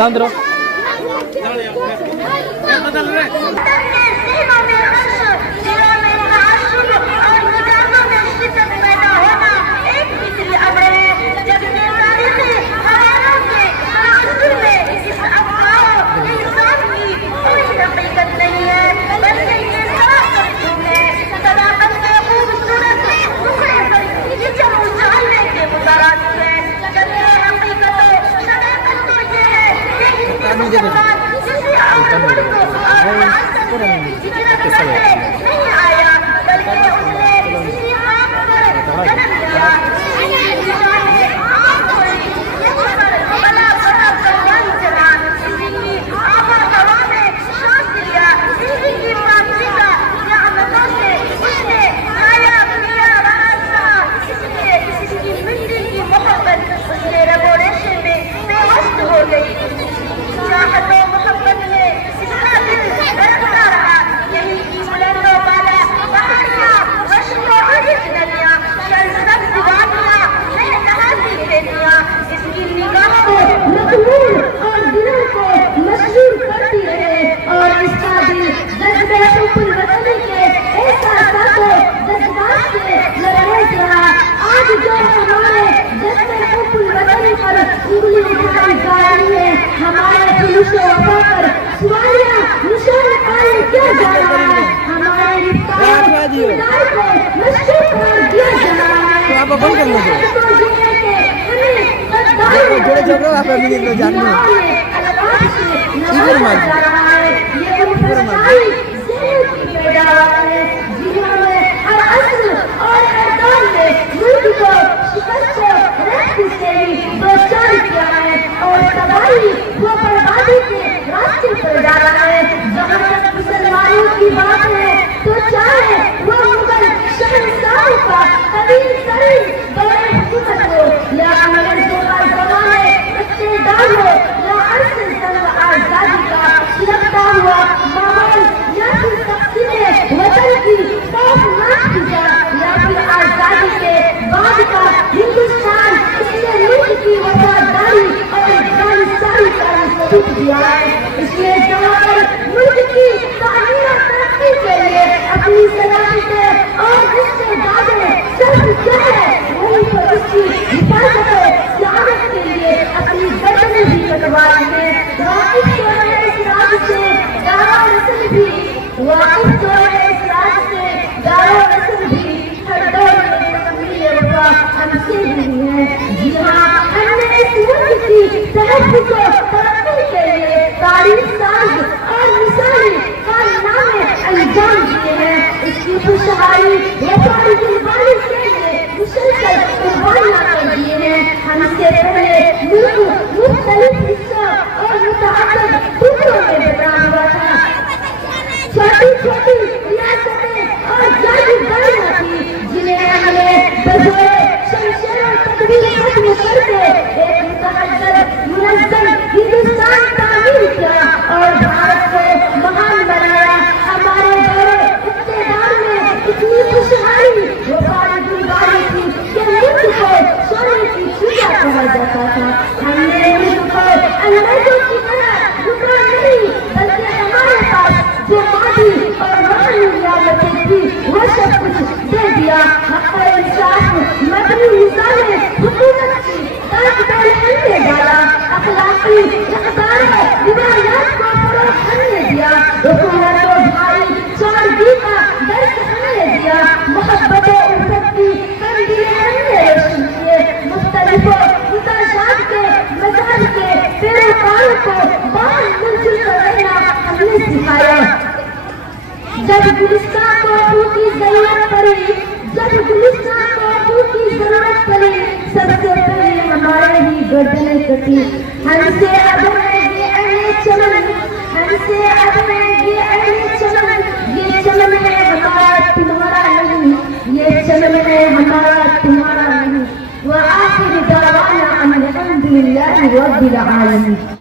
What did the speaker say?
Sandro. apa pun kan lo जोड़े जोड़ रहा है अपने तो जानने इधर मत मुसलमानों की बात है तो चाहे वो मुगल शहंशाह का कबीर सरीर बड़े हुकूमत हो या अंग्रेजों का जमाने इक़्तिदार हो या अरसे संग आजादी का खिलता हुआ माहौल या फिर तक़सीम वतन की खौफनाक फिजा या फिर आजादी के बाद का हिंदुस्तान इसने मुल्क की वफादारी और जानिसारी का सबूत दिया है। इसलिए जहाँ पर मुल्क की तामीर और तरक्की के लिए अपनी सलाहियतें और रिश्तेदारें सिर्फ क्या है वहीं पर उसकी हिफाजत सियासत के लिए अपनी गर्दनें भी कटवाई हैं। वाकिफ तो है इस राज से दावा नस्ल भी, वाकिफ तो है इस राज से दावा नस्ल भी, हर दौर में तकमील वफा हमसे भी है। जी हाँ, हमने इस मुल्क की तहफ़्फ़ुज़ और तरक्की के लिए तारीख साज और मिसाली कारनामे अंजाम दिए हैं। इसकी खुशहाली व्यापारी कुर्बानी के लिए मुसलसल कुर्बानियां कर दिए हैं। हमसे पहले मुल्क मुख्तलिफ हिस्सों और मुतअद्दिद टुकड़ों में बटा हुआ था। छोटी छोटी रियासतें और जागीरदारियां थी जिन्हें हमने बज़ोर शमशेर और तकदीर खत्म करके एक मुतहज़्ज़ब मुनज़्ज़म हिंदुस्तान तामीर किया और भारत को महान बनाया। हमारे दौरे इक़्तिदार में इतनी खुशहाली व्यापारी गुलबारी थी कि मुल्क को सोने की चिड़िया कहा जाता था। हमने मुल्क को अंग्रेजों की तरह लूटा नहीं, बल्कि हमारे पास जो मादी और रूहानी नियामतें थी वो सब कुछ दे दिया। हक़ और इंसाफ मदनी निज़ाम हुकूमत की ताकत हमने डाला, अखलाकी इक़्तिदार रिवायात को फ़रोग़ हमने दिया, हुकूमत को भाईचारगी का दर्स हमने दिया, मोहब्बत और उल्फत की कंदीलें हमने रोशन किए, मुख्तलिफ़ों मुताशात के मज़हब के पैरोकारों को बाहर मिलजुल कर रहना हमने सिखाया। जब गुलिस्तान को अबू की ज़रूरत पड़ी, जब गुलिस्तान को अबू की ज़रूरत पड़ी, सबसे पहले हमारे ही गर्दनें कटी। हमसे अब ये अहले चमन, हमसे अब ये अहले चमन, ये चमन है हमारा तुम्हारा नहीं, ये चमन है हमारा तुम्हारा नहीं। व आखिर दावाना अनिल हम्दुलिल्लाहि रब्बिल आलमीन।